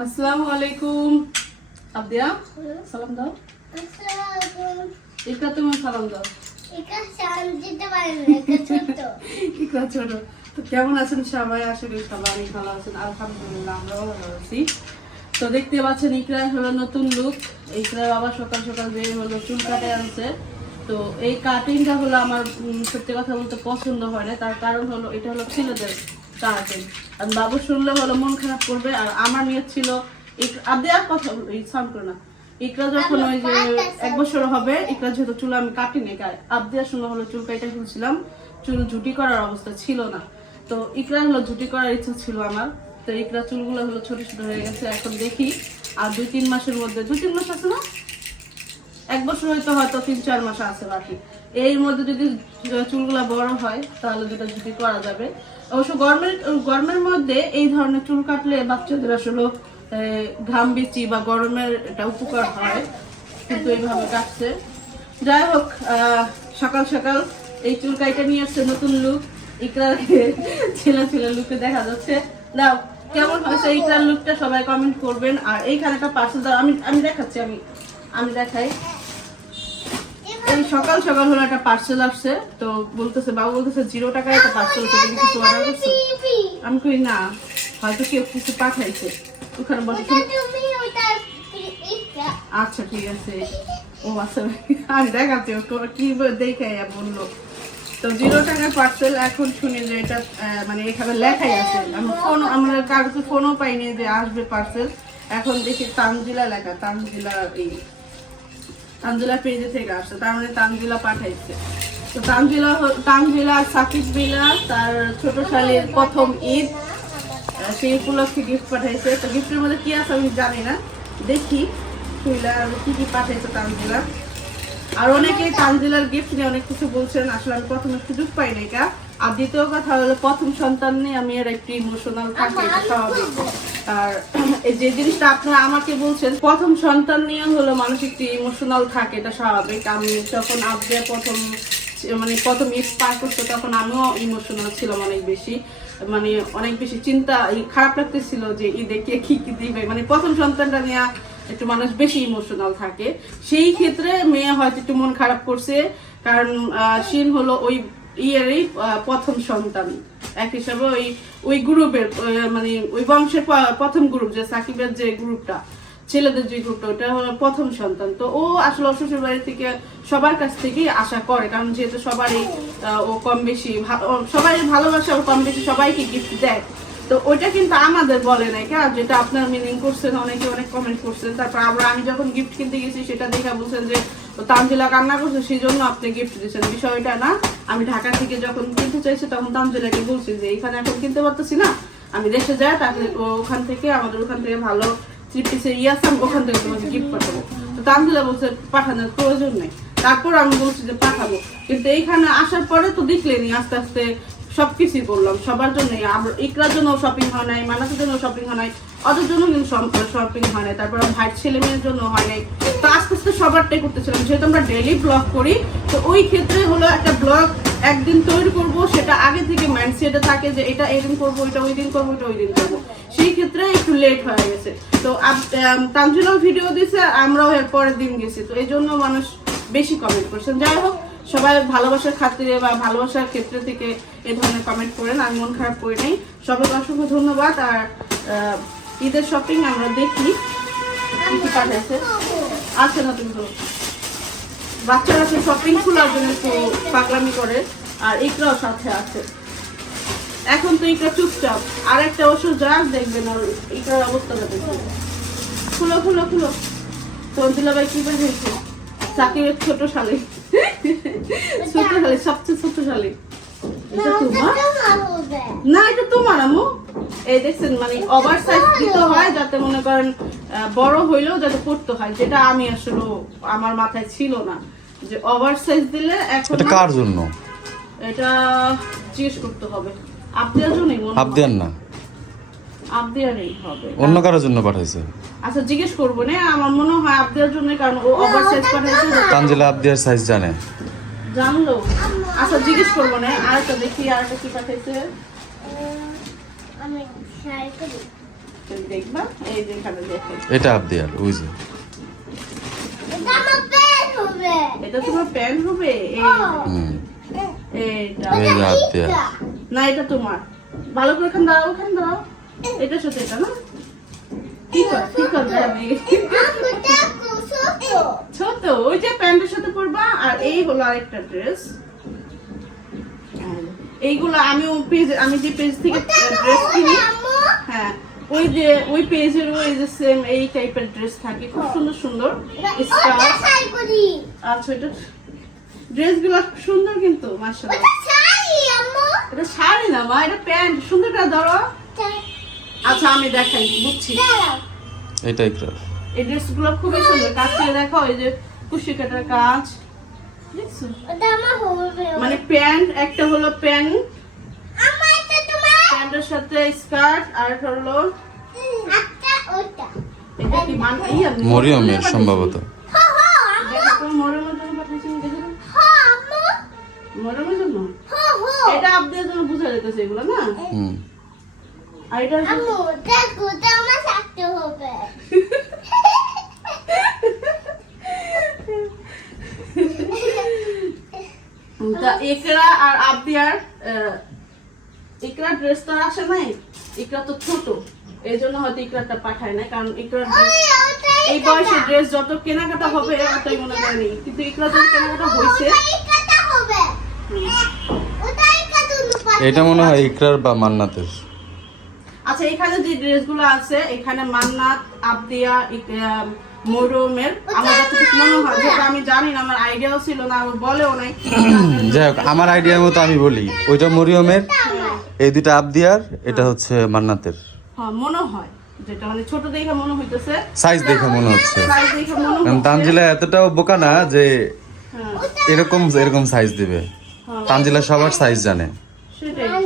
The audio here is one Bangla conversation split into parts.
আসসালামু আলাইকুম। আব্দিয়া সালাম দাও। ইকরা তুমি সালাম দাও। ইকরা ছোট। তো কেমন আছেন সবাই? আশা করি সবাই অনেক ভালো আছেন। আলহামদুলিল্লাহ আমরাও ভালো আছি। তো দেখতে পাচ্ছেন ইকরা হলো নতুন লুক। ইকরা বাবা সকাল সকাল বের হলো, চুল কাটে আনছে। তো এই কাটিংটা হলো আমার সত্যি কথা বলতে পছন্দ হয় না। তার কারণ হলো এটা হলো ছেলেদের কাটিং। আর বাবু শুনলে হলো মন খারাপ করবে। আর আমার নিয়ত ছিল আব্দিয়ার কথা সাউন্ড করে না। ইকরা যখন ওই যে 1 বছর হবে, ইকরা যেহেতু চুল আমি কাটিনি, আব্দিয়ার সময় হলো চুল কাটা ফেলছিলাম, চুল ঝুটি করার অবস্থা ছিল না। তো ইকরা হলো ঝুটি করার ইচ্ছা ছিল আমার। তো ইকরা চুলগুলো হলো ছোট ছোট হয়ে গেছে। এখন দেখি আর 2-3 মাসের মধ্যে, 2-3 মাস আছে না, 1 বছর হয়তো 3-4 মাস আছে বাকি। এর মধ্যে যদি চুলগুলা বড় হয় তাহলে যেটা ঝুটি করা যাবে। অবশ্য গরমের মধ্যে এই ধরনের চুল কাটলে বাচ্চাদের আসলে ঘাম বেশি বা গরমের এটা উপকার হয়, কিন্তু এইভাবে কাটছে। যাই হোক, সকাল সকাল এই চুল কাইটা নিয়ে আসছে নতুন লুক। ইকরার ছেলে লুকে দেখা যাচ্ছে। দাও কেমন হয়েছে ইকরার লুকটা সবাই কমেন্ট করবেন। আর এইখানে একটা পার্সেল দাও, আমি দেখাচ্ছি, আমি দেখাই। এই সকাল সকাল হলো একটা পার্সেল আসছে। তো বলতেছে, বাবু বলতেছে 0 টাকায় একটা পার্সেল করতে, কিছু অর্ডার করছো? আমি কই না, হয়তো কেউ কিছু পাঠাইছে। ওখানে বসে আচ্ছা ঠিক আছে। ও আচ্ছা, আমি দেখাচ্ছি কি দেখে বললো। তো 0 টাকার পার্সেল। এখন শুনি যে এটা মানে এখানে লেখাই আছে। আমরা কারোর ফোনও পাইনি যে আসবে পার্সেল। এখন দেখি তানজিলা লেখা, তানজিলা পেজে থেকে আসছে, তার মানে তানজিলা পাঠাইছে। তো তানজিলা সাকিব বিলা তার ছোট শালীর প্রথম ঈদ, সেই উপলক্ষে গিফট পাঠাইছে। তো গিফটের মধ্যে কি আছে আমি জানি না, দেখি কি পাঠাইছে তানজিলা। আর অনেকেই তানজিলার গিফট নিয়ে অনেক কিছু বলছেন। আসলে আমি প্রথমে সুযোগ পাই না এটা। আর দ্বিতীয় কথা হলো, প্রথম সন্তান নিয়ে আমি এর একটু ইমোশনাল থাকি, এটা স্বাভাবিক। আর এই যে জিনিসটা আপনারা আমাকে বলছেন, প্রথম সন্তান নিয়ে হলো মানুষ একটু ইমোশনাল থাকে, এটা স্বাভাবিক। আমি যখন আব্দিয়া প্রথম ঈদ পার করতো, তখন আমিও ইমোশনাল ছিলাম অনেক বেশি। মানে অনেক বেশি চিন্তা, খারাপ লাগতেছিল যে ঈদে কে কি দিবে। মানে প্রথম সন্তানটা নিয়ে একটু মানুষ বেশি ইমোশনাল থাকে। সেই ক্ষেত্রে মেয়ে হয়তো একটু মন খারাপ করছে, কারণ শিন হলো ওই ইয়েরই প্রথম সন্তান। এক হিসাবে ওই গ্রুপের মানে ওই বংশের প্রথম গ্রুপ, যে সাকিবের যে গ্রুপটা, ছেলেদের যে গ্রুপটা, ওটা হলো প্রথম সন্তান। তো ও আসলে শ্বশুর বাড়ি থেকে সবার কাছ থেকেই আশা করে, কারণ যেহেতু সবারই ও কম বেশি সবাই ভালোবাসে, ও কম বেশি সবাইকে গিফট দেয়। তো ওইটা কিন্তু আমাদের বলে নাই, যেটা আপনার মিনিং করছেন, অনেকে অনেক কমেন্ট করছেন। তারপর আমি যখন গিফট কিনতে গেছি, সেটা দেখে বলছেন যে তানজিলা কান্না করছে, সেই জন্য আপনি গিফট দিচ্ছেন। বিষয়টা না, আমি ঢাকা থেকে যখন কিনতে চাইছি তখন তানজিলাকে বলছি যে এখানে এখন কিনতে পারতেছি না, আমি দেশে যাই, তারপরে ওখান থেকে ভালো 3 পিসের ইয়াসাম, ওখান থেকে তোমাকে গিফট পাঠাবো। তো তানজিলা বলছে পাঠানোর প্রয়োজন নেই। তারপর আমি বলছি যে পাঠাবো, কিন্তু এইখানে আসার পরে তো দেখলেনি আস্তে আস্তে সবকিছুই করলাম সবার জন্যই। আমরা ইকরার জন্য শপিং হয় নাই, মানাসের জন্য শপিং হয় নাই, ওদের জন্য কিন্তু শপিং হয় নাই, তারপর ভাইয়ের ছেলে মেয়ের জন্য হয় নাই। তো আস্তে আস্তে সবারটাই করতেছিলাম। যেহেতু আমরা ডেইলি ব্লগ করি, তো ওই ক্ষেত্রে হলো একটা ব্লগ একদিন তৈরি করব, সেটা আগে থেকে মাইন্ডসেটে থাকে যে এটা এইদিন করবো, এটা ওই দিন করবো, এটা ওই দিন করবো। সেই ক্ষেত্রে একটু লেট হয়ে গেছে। তো তানজিলাও ভিডিও দিয়েছে, আমরাও এর পরের দিন গেছি। তো এই জন্য মানুষ বেশি কমেন্ট করছেন। যাই হোক, সবাই ভালোবাসার খাতিরে বা ভালোবাসার ক্ষেত্রে থেকে এই ধরনের কমেন্ট করেন, আমি মন খারাপ করি নাই। সবাইকে অসংখ্য ধন্যবাদ। আর ঈদের শপিং আমরা দেখি কি পাঠাইছে। আছে না, তুমি তো বাচ্চারা তো শপিং খোলার জন্য একটু পাগলামি করে, আর ইকরাও সাথে আছে। এখন তো ইকরা চুপচাপ, আর একটা ওষুধ যাক দেখবেন আর ইকরার অবস্থাটা দেখবেন। খুলো খুলো খুলো। তন্দিলা ভাই কি পাঠিয়েছে? সাকিবের ছোট শালী, সবচেয়ে ছোট শালী। এটা তোমার না, এটা তোমার আম্মু। এই দেখছেন, মানে ওভার সাইজ দিতে হয় যাতে মনে করেন বড় হইলেও যাতে পড়তে হয়, যেটা আমি আসলে আমার মাথায় ছিল না যে ওভার সাইজ দিলে। এখন এটা কার জন্য? এটা জিজ্ঞেস করতে হবে। আব্দিয়ার জন্যই মনে হয়। আব্দিয়ার না, আব্দিয়ারই হবে। অন্য কারোর জন্য পাঠাইছে? আচ্ছা জিজ্ঞেস করবো না, আমার মনে হয় আব্দিয়ার জন্য, কারণ ও ওভার সাইজ পাঠাইছে। তানজিলা আব্দিয়ার সাইজ জানে, জানলো। আচ্ছা জিজ্ঞেস করবো না। আরেকটা দেখি, আরেকটা কি পাঠাইছে। আছে দেখবা, এই যে এখানে দেখো, এটা আবদিয়ার, ওই যে এটা তোমার প্যান্ট হবে। হুম, এইটা এই যে আবদিয়ার। না, এটা তোমার। ভালো করে ওখানে দাঁড়াও, ওখানে দাঁড়াও। এটার সাথে এটা না, কি করবে আমি ছোট, ওই যে প্যান্টের সাথে পরবা। আর এই হলো আরেকটা ড্রেস। এইগুলো আমি যে পেজ থেকে ড্রেস কিনি, হ্যাঁ ওই পেজের ওই যে সেম এই টাইপের ড্রেস থাকে, খুব সুন্দর সুন্দর স্কার্ট। আচ্ছা, এটা ড্রেসগুলো সুন্দর কিন্তু মাশাআল্লাহ। এটা শাড়ি না মা, এটা প্যান্ট। সুন্দর করে ধরো। আচ্ছা আমি দেখাই, বুঝছি। এটা ইকরার। এই ড্রেসগুলো খুবই সুন্দর, কাজ করে দেখো। এই যে কুশি কাটার কাজ দেখছো, মানে প্যান্ট একটা হলো প্যান্ট, প্যান্টের সাথে স্কার্ট, আর একটা হলো এটা কি মরিয়মের সম্ভবত। মরিয়মের জন্য পাঠিয়েছি, মরিয়মের জন্য। এটা আপনাদের জন্য বুঝা যেতেছে এগুলো না। হুম, আর এটা ইকরা আর আবদিয়ার, ইকরা ড্রেস তো আসে নাই, ইকরা তো ছোট, এই জন্য হয়তো ইকরাটা পাঠায় না। কারণ ইকরার এই বয়সে ড্রেস যত কেনাকাটা হবে অতই মনে করেনি, কিন্তু ইকরা যত কেনাকাটা হয়েছে। এটা মনে হয় ইকরার বা মান্নাতের। আচ্ছা, এখানে যে ড্রেসগুলো আছে, এখানে মান্নাত, আবদিয়া, মরুমের, আমার যতটুকু মনে হয়, যেটা আমি জানি না, আমার আইডিয়াও ছিল না, ও বলেও নাই। যাই হোক, আমার আইডিয়ার মতো আমি বলি, ওইটা মরিয়মের, এই দুটো আবদিয়ার, এটা হচ্ছে মান্নাতের। হ্যাঁ মনে হয়, যেটা মানে ছোট দেখে মনে হইতেছে, সাইজ দেখে মনে হচ্ছে। সাইজ দেখে মনে কারণ হচ্ছে। তানজিলা এতটাও বোকা না যে হ্যাঁ, এরকম সাইজ দিবে। তানজিলা সবার সাইজ জানে। সেটাই।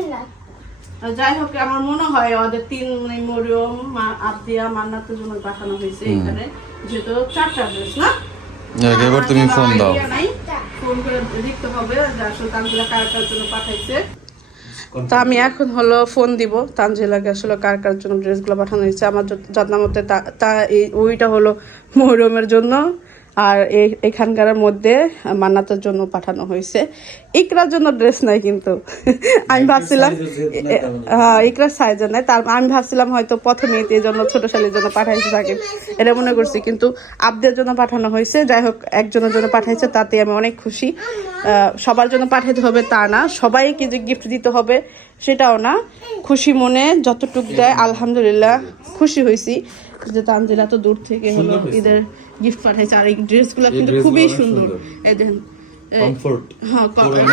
যাই হোক, আমার মনে হয় ওদের তিন, মানে মরিয়ম, আবদিয়া, মান্নাতের জন্য পাঠানো হয়েছে এখানে, যেহেতু 4টা ড্রেস না। এবার তুমি ফোন দাও। ফোন করে দেখতে হবে যে আসলে তানজিলা কার কার জন্য পাঠাইছে। তা আমি এখন হলো ফোন দিব তানজিলাকে, আসলে কার কার জন্য ড্রেসগুলো পাঠানো হয়েছে। আমার জানা মতে ওইটা হলো মহরমের জন্য, আর এখানকার মধ্যে মান্নাতের জন্য পাঠানো হয়েছে। ইকরার জন্য ড্রেস নাই কিন্তু। আমি ভাবছিলাম ইকরার সাইজের নাই, তার আমি ভাবছিলাম হয়তো প্রথমে এই জন্য ছোট শালীর জন্য পাঠাইছে থাকে, এটা মনে করছি, কিন্তু আবদের জন্য পাঠানো হয়েছে। যাই হোক, একজনের জন্য পাঠাইছে, তাতে আমি অনেক খুশি। সবার জন্য পাঠাতে হবে তা না, সবাইকে যে গিফট দিতে হবে সেটাও না। খুশি মনে যতটুকু দেয় আলহামদুলিল্লাহ খুশি হয়েছি যে তানজিলা তো দূর থেকে হলো ঈদের গিফট পাঠাইছে। আর এই ড্রেসগুলো কিন্তু খুবই সুন্দর। এই দেখেন, হ্যাঁ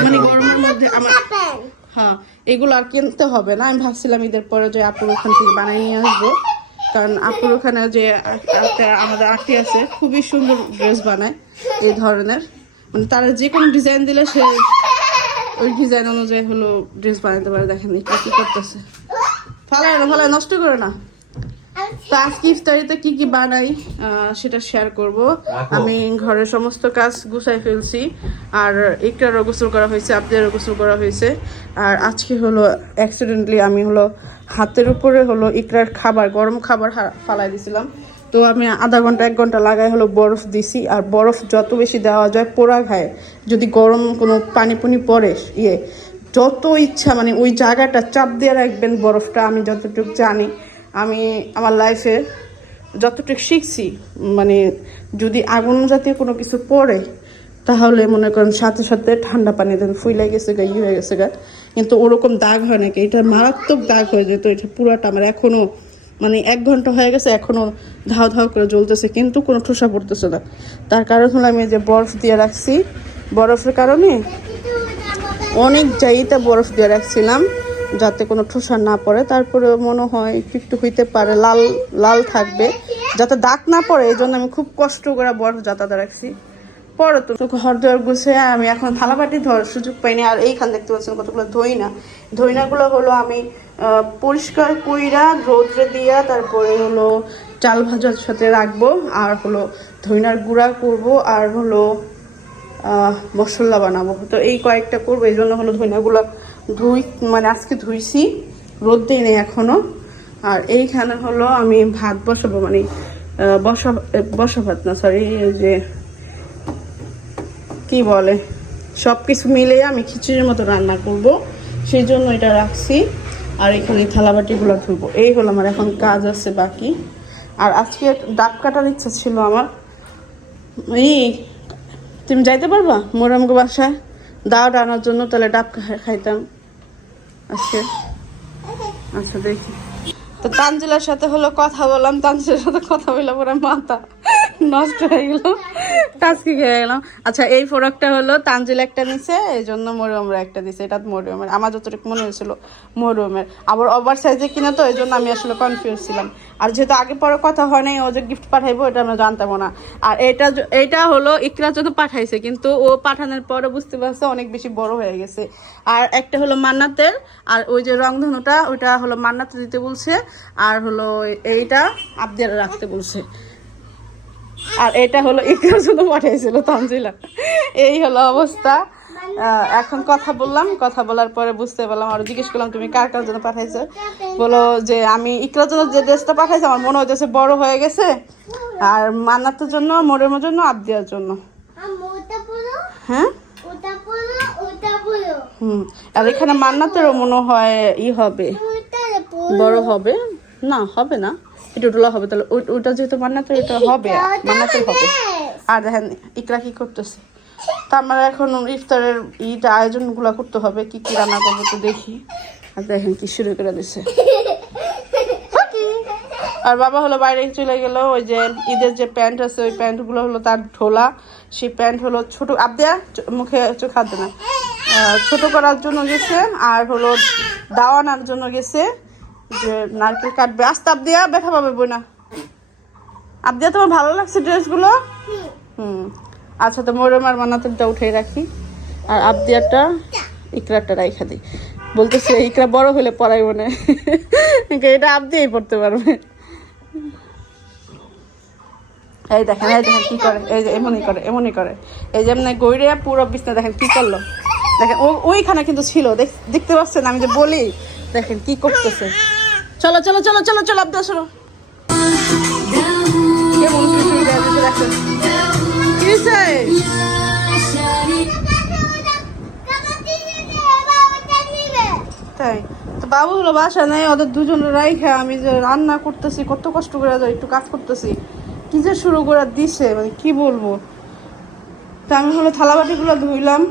মানে গরমের মধ্যে আমার, হ্যাঁ এগুলো আর কিনতে হবে না। আমি ভাবছিলাম ঈদের পরে যে আপুর ওখান থেকে বানিয়ে নিয়ে আসবো, কারণ আপুর ওখানে যে আমাদের আন্টি আছে খুবই সুন্দর ড্রেস বানায় এই ধরনের, মানে তারা যে কোনো ডিজাইন দিলে সে ওই ডিজাইন অনুযায়ী হলো ড্রেস বানাতে পারে। দেখেন এটা কি করতেছে, ফালায় না, ফালায় নষ্ট করে না। তো আজকে ইফতারিতে কি কি বানাই সেটা শেয়ার করব। আমি ঘরের সমস্ত কাজ গুছাই ফেলছি, আর ইকরারও গোসল করা হয়েছে, আবদিয়ারও গোসল করা হয়েছে। আর আজকে হলো অ্যাক্সিডেন্টলি আমি হলো হাতের উপরে হলো ইকরার খাবার, গরম খাবার ফালাই দিছিলাম। তো আমি আধা ঘন্টা 1 ঘন্টা লাগাই হলো বরফ দিছি। আর বরফ যত বেশি দেওয়া যায় পোড়া খায়, যদি গরম কোনো পানি পুনি পড়ে যত ইচ্ছা মানে ওই জায়গাটা চাপ দিয়ে রাখবেন বরফটা। আমি যতটুকু জানি, আমি আমার লাইফে যতটুকু শিখছি, মানে যদি আগুন জাতীয় কোনো কিছু পড়ে তাহলে মনে করেন সাথে সাথে ঠান্ডা পানি দেন, ফুইলাই গেছে গা, হয়ে গেছে গা, কিন্তু ওরকম দাগ হয় নাকি, এটা মারাত্মক দাগ হয়ে যেত। এটা পুরাটা আমার এখনও মানে 1 ঘন্টা হয়ে গেছে, এখনও ধাও ধাও করে জ্বলতেছে, কিন্তু কোনো ঠোসা পড়তেছে না। তার কারণ হলো আমি যে বরফ দিয়ে রাখছি, বরফের কারণে অনেক জায়গাতে বরফ দিয়ে রাখছিলাম যাতে কোনো ঠোসা না পড়ে। তারপরে মনে হয় একটু হইতে পারে লাল লাল থাকবে, যাতে দাগ না পড়ে, এই জন্য আমি খুব কষ্ট করে বরফ যাতাতে রাখছি। পরে তো ঘর দুয়ার গুছিয়ে আমি এখন থালাবাটি ধরার সুযোগ পাইনি। আর এইখান দেখতে পাচ্ছেন কতগুলো ধইনাগুলো হলো আমি পরিষ্কার কইরা রোদ্রে দিয়া তারপরে হলো চাল ভাজার সাথে রাখবো, আর হলো ধইনার গুঁড়া করব, আর হলো মশলা বানাবো। তো এই কয়েকটা করবো, এই জন্য হলো ধইনাগুলো মানে আজকে ধুইছি, রোদ দিই নেই এখনো। আর এইখানে হলো আমি ভাত বসাবো, মানে বসা ভাত না, সরি, এই যে কি বলে, সবকিছু মিলে আমি খিচুড়ির মতো রান্না করব, সেই জন্য এটা রাখছি। আর এখানে থালাবাটিগুলো ধুবো, এই হলো আমার এখন কাজ আছে বাকি। আর আজকে ডাব কাটার ইচ্ছা ছিল আমার। তুমি যাইতে পারবা মোরামগো বাসায় দাওয়াটা আনার জন্য? তাহলে ডাব খাইতাম আজকে। আচ্ছা দেখি। তো তানজিলার সাথে হলো কথা বললাম, তানজিলার সাথে কথা বললাম, ওরা মাথা নষ্ট হয়ে গেল, টাচকি খেয়ে গেলাম। আচ্ছা, এই ফোরকটা হলো তানজিল একটা নিছে, এই জন্য মরিয়মরা একটা দিছে। এটা মরিয়মের, আমার যতটুকু মনে হয়েছিল মরিয়মের। আবার ওভার সাইজে কিনা, তো এই জন্য আমি আসলে কনফিউজ ছিলাম। আর যেহেতু আগে পরে কথা হয় নাই, ও যে গিফট পাঠাইবো এটা আমরা জানতাম না। আর এইটা হলো ইকরার জন্য পাঠাইছে, কিন্তু ও পাঠানোর পরে বুঝতে পারছে অনেক বেশি বড় হয়ে গেছে। আর একটা হলো মান্নাতের, আর ওই যে রংধনুটা ওইটা হলো মান্নাতে দিতে বলছে, আর হলো এইটা আবদের রাখতে বলছে। আর এটা হলো ইকরার জন্য পাঠিয়েছিল তানজিলা। এই হলো অবস্থা। এখন কথা বললাম, কথা বলার পরে বুঝতে পারলাম, আর জিজ্ঞেস করলাম তুমি কার কার জন্য পাঠাইছো, বলো যে আমি ইকরার জন্য যে ড্রেসটা পাঠাইছি আমার মনে হইতেছে বড় হয়ে গেছে, আর মান্নাতের জন্য, মোরের জন্য, আবদিয়ার জন্য। হ্যাঁ আর এখানে মান্নাতেরও মনে হয় হবে, বড় হবে না, হবে না, একটু ডোলা হবে। তাহলে ওইটা যেহেতু মান্নাতের, এটা হবে, মান্নাতের হবে। আর দেখেন ইকরা কি করতেছে। তা আমার এখন ইফতারের আয়োজনগুলো করতে হবে, কি কি রান্না করবো তো দেখি। আর দেখেন কি শুরু করে দিছে। আর বাবা হলো বাইরে চলে গেল, ওই যে ঈদের যে প্যান্ট আছে ওই প্যান্টগুলো হলো তার ঢোলা, সেই প্যান্ট হলো ছোট, আবদিয়া মুখে চোখ হাতে না, ছোট করার জন্য গেছে। আর হলো দাওয়ানার জন্য গেছে, যে নারকেল কাটবে। আস্তে আবদিয়া ব্যথা পাবে বই না। আবদিয়া তোমার ভালো লাগছে ড্রেসগুলো? আচ্ছা, তো মরিয়ম আর মান্নাতেরটা উঠে রাখি, আর আবদিয়াটা ইকরারটা রাইখা দিই। বলতেছে ইকরা বড় হলে পড়াইব না, এটা আবদিয়াই পড়তে পারবে। এই দেখেন, এই দেখেন কি করে, এই যে এমনই করে, এই যেমন গইরে পুরো বিছনা দেখেন কি করলো। দেখেন ওইখানে কিন্তু ছিল, দেখতে পাচ্ছেন আমি যে বলি, দেখেন কি করতেছে। চলো চলো চলো চলো চলো আবদিয়া চলো। কেমন দেখেন তাই তো। বাবু হলো বাসা নেই, ওদের দুজনের রাইখা আমি যে রান্না করতেছি, কত কষ্ট করে একটু কাজ করতেছি, কি যে শুরু করে দিছে, মানে কি বলবো। তা আমি হলো থালাবাটিগুলো ধুইলাম,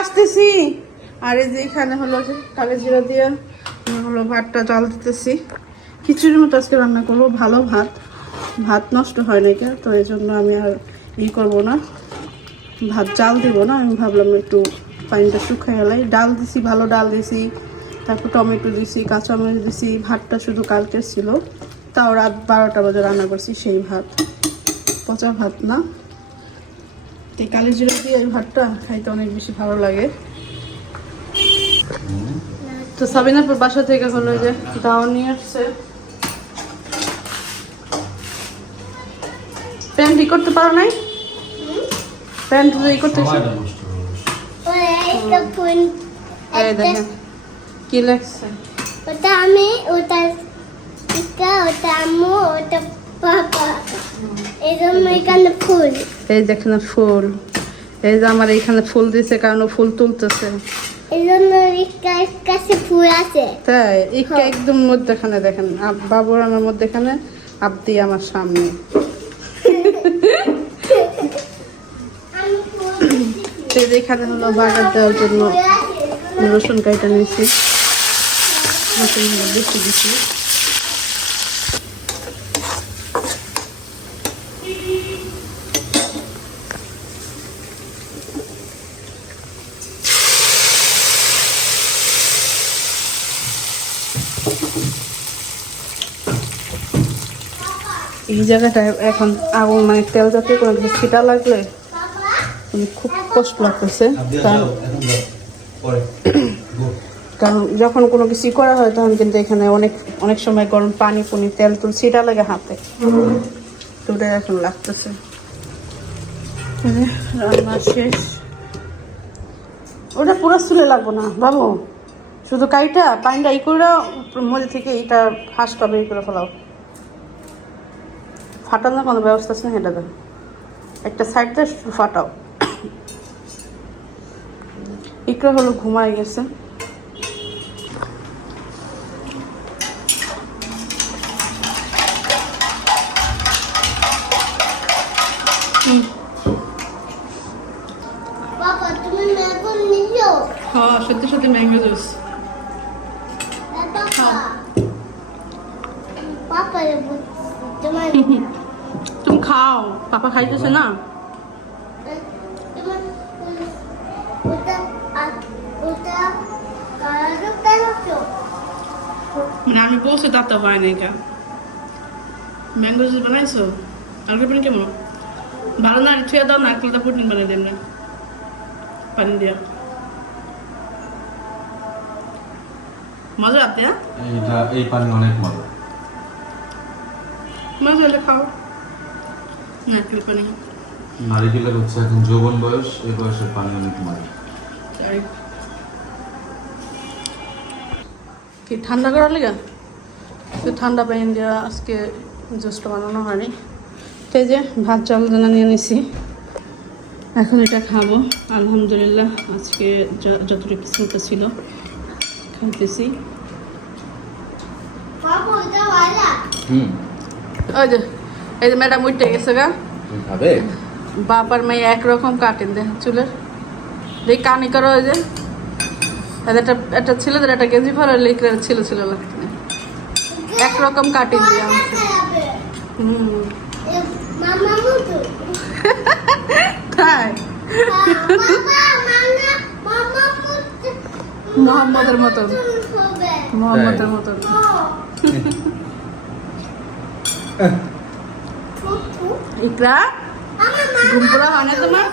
আসতেছি। আর এই যে এখানে হলো যে কালি জিরা দিয়ে হলো ভাতটা জল দিতেছি, খিচুড়ির মতো আজকে রান্না করবো। ভালো ভাত নষ্ট হয় না, তো এই জন্য আমি আর করবো না, ভাত জাল দিব না। আমি ভাবলাম একটু পানিটা শুকাই গেলাই। ডাল দিছি, ভালো ডাল দিছি, তারপর টমেটো দিছি, কাঁচামরিচ দিছি। ভাতটা শুধু কালকের ছিল, তাও রাত 12টা বাজে রান্না করছি সেই ভাত, পচা ভাত না। এই কালি জিরা দিয়ে এই ভাতটা খাইতে অনেক বেশি ভালো লাগে। তো সাবিনাপুর বাসা থেকে হলো যে দাও নিয়ে আসছে। প্যান্ট করতে পারো নাই? প্যান্ট করতে দেখেন কি লাগছে। ওটা আমি, ওটা ইকা, ওটা আম্মু, ওটা পাপা। এই জন্য এখানে ফুল, এই দেখেন ফুল, এই যে আমার এখানে ফুল দিছে, কারণ ফুল তুলতেছে, এই জন্য ইকার কাছে ফুল আছে। তাই ইকা একদম মধ্যখানে দেখেন, বাবুর আমার মধ্যখানে, আবদি আমার সামনে। এখানে হলো বাগার দেওয়ার জন্য রসুন কাইটা নিয়েছি, রসুন বেশি দিচ্ছি। এই জায়গাটায় এখন আগুন, মানে তেল জাতীয় কোনো কিছু ছিটা লাগলে খুব কষ্ট লাগতেছে। কারণ যখন কোনো কিছু করা হয় তখন কিন্তু এখানে অনেক সময় গরম পানি তেল ছিটা লাগে হাতে, তো ওটা এখন লাগতেছে। রান্না শেষ। ওটা পুরো চুলে লাগবো না বাবু, শুধু কাইটা পানিটা ই করে মধ্যে থেকে এটা হাঁসটা বের করে ফেলাও। ফাটানোর কোনো ব্যবস্থা আছে না, এটা দেন একটা সাইড দিয়ে শুধু ফাটাও। ইকরা হলো ঘুমায় গেছে। বাবা তুমি ম্যাগো নিও হ্যাঁ সত্যি সত্যি ম্যাঙ্গো জুস। পাপা তোমার তুমি খাও, পাপা খাইতেছে না। তোমার ওটা ওটা কালো পেলো মানে আমি বলছি তা তো হয় নাই কা। ম্যাঙ্গো জুস বানাইছো? আলু পানি কেমন ভালো না? ছুঁয়ে দাও না, একলতা পুডিং বানাই দেন না পানি দিয়া। মজা আতে? এই পানি অনেক মজা। মজা হলে খাও। নারকেল পানি নারিকেলের হচ্ছে এখন যৌবন বয়স, এই বয়সের পানি অনেক মজা। কি ঠান্ডা করার লেগে তো ঠান্ডা পানি দেওয়া আজকে জুসটা বানানো হয়নি। তো এই যে ভাত চাল দানা নিয়ে নিছি, এখন এটা খাবো। আলহামদুলিল্লাহ আজকে যতটুকু কিসমতে ছিল খাইতেছি। বাবা ওটা ওয়ালা ওই যে এই যে ম্যাডাম উঠে গেছে গা। খাবে বাবার মেয়ে একরকম কাটেন দেখ চুলের দেখ কানি করো। ওই যে একটা ছেলেদের একটা গেঞ্জি পরে লিখলে ছিল লাগছে না, একরকম কাটিং দিয়ে আনছে। মামা মুতু তাই বাবা মামা মামা মুতু মোহাম্মদের মতন, মোহাম্মদের মতন। ইকরা ঘুম পুরা হয় না তোমার?